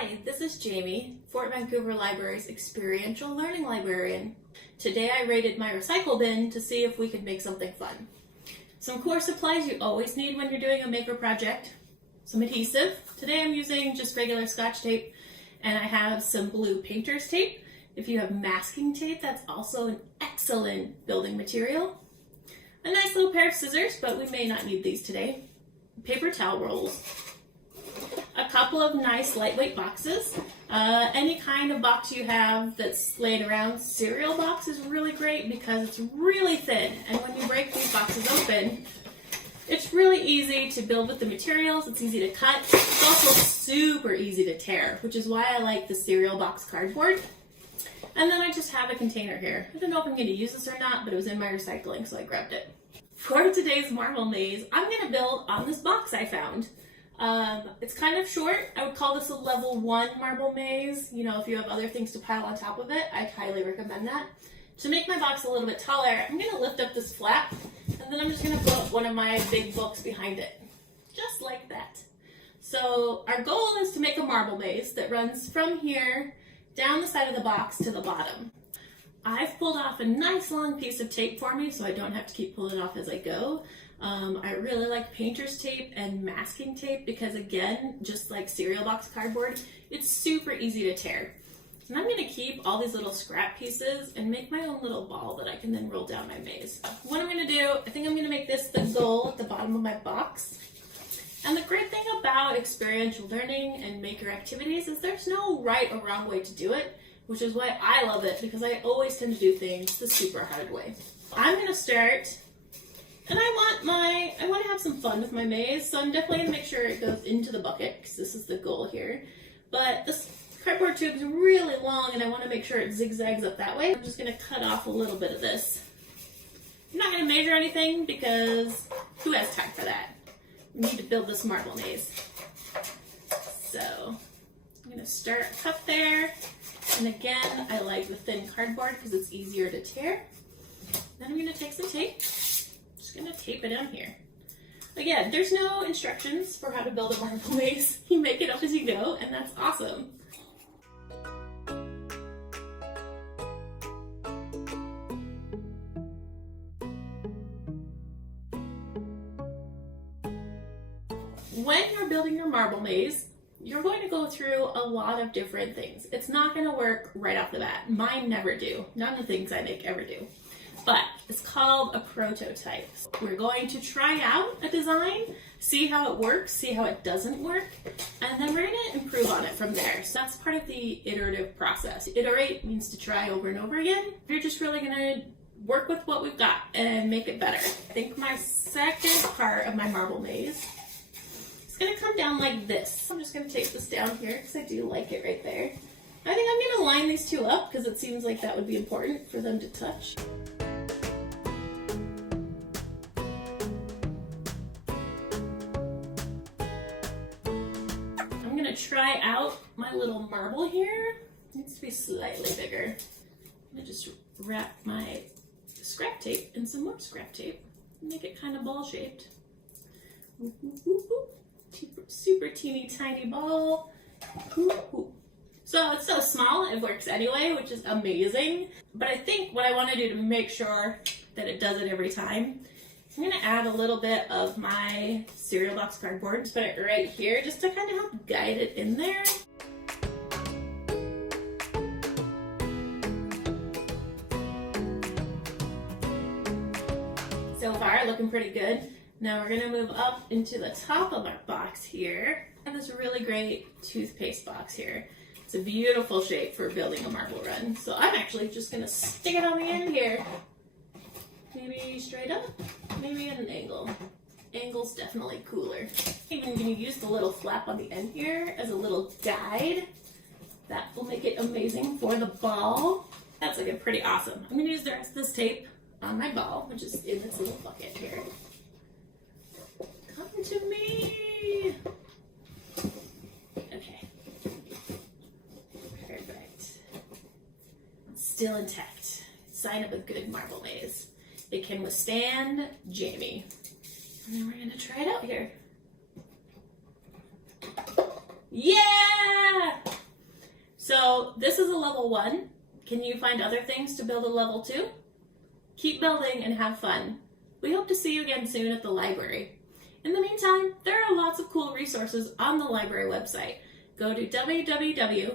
Hi, this is Jamie, Fort Vancouver Library's experiential learning librarian. Today I raided my recycle bin to see if we could make something fun. Some core supplies you always need when you're doing a maker project. Some adhesive. Today I'm using just regular Scotch tape, and I have some blue painter's tape. If you have masking tape, that's also an excellent building material. A nice little pair of scissors, but we may not need these today. Paper towel rolls. A couple of nice lightweight boxes. Any kind of box you have that's laying around. Cereal box is really great because it's really thin, and when you break these boxes open, it's really easy to build with the materials. It's easy to cut. It's also super easy to tear, which is why I like the cereal box cardboard. And then I just have a container here. I don't know if I'm going to use this or not, but it was in my recycling, so I grabbed it. For today's marble maze, I'm going to build on this box I found. It's kind of short. I would call this a level 1 marble maze. You know, if you have other things to pile on top of it, I'd highly recommend that. To make my box a little bit taller, I'm going to lift up this flap, and then I'm just going to put one of my big books behind it. Just like that. So our goal is to make a marble maze that runs from here down the side of the box to the bottom. I've pulled off a nice long piece of tape for me so I don't have to keep pulling it off as I go. I really like painter's tape and masking tape because, again, just like cereal box cardboard, it's super easy to tear. And I'm going to keep all these little scrap pieces and make my own little ball that I can then roll down my maze. What I'm going to do, I think I'm going to make this the goal at the bottom of my box. And the great thing about experiential learning and maker activities is there's no right or wrong way to do it, which is why I love it, because I always tend to do things the super hard way. I'm going to start, and I want to have some fun with my maze, so I'm definitely going to make sure it goes into the bucket, because this is the goal here. But this cardboard tube is really long, and I want to make sure it zigzags up that way. I'm just going to cut off a little bit of this. I'm not going to measure anything, because who has time for that? We need to build this marble maze. So I'm going to start a cup there. And again, I like the thin cardboard because it's easier to tear. Then I'm going to take some tape. Just going to tape it on here. Again, there's no instructions for how to build a marble maze. You make it up as you go, and that's awesome. When you're building your marble maze, you're going to go through a lot of different things. It's not going to work right off the bat. Mine never do. None of the things I make ever do. But it's called a prototype. We're going to try out a design, see how it works, see how it doesn't work, and then we're going to improve on it from there. So that's part of the iterative process. Iterate means to try over and over again. You're just really going to work with what we've got and make it better. I think my second part of my marble maze going to come down like this. I'm just going to tape this down here because I do like it right there. I think I'm going to line these two up because it seems like that would be important for them to touch. I'm going to try out my little marble here. It needs to be slightly bigger. I'm going to just wrap my scrap tape in some more scrap tape. Make it kind of ball shaped. Super teeny tiny ball. So it's so small, it works anyway, which is amazing. But I think what I want to do to make sure that it does it every time, I'm going to add a little bit of my cereal box cardboard. Just put it right here just to kind of help guide it in there. So far, looking pretty good. Now we're going to move up into the top of our box here. I have this really great toothpaste box here. It's a beautiful shape for building a marble run. So I'm actually just going to stick it on the end here. Maybe straight up, maybe at an angle. Angle's definitely cooler. I'm even going to use the little flap on the end here as a little guide. That will make it amazing for the ball. That's looking pretty awesome. I'm going to use the rest of this tape on my ball, which is in this little bucket here. Come to me. Okay. Perfect. Still intact. Sign of a good marble maze. It can withstand Jamie. And then we're going to try it out here. Yeah! So this is a level 1. Can you find other things to build a level 2? Keep building and have fun. We hope to see you again soon at the library. In the meantime, there are lots of cool resources on the library website. Go to www.fvrl.org.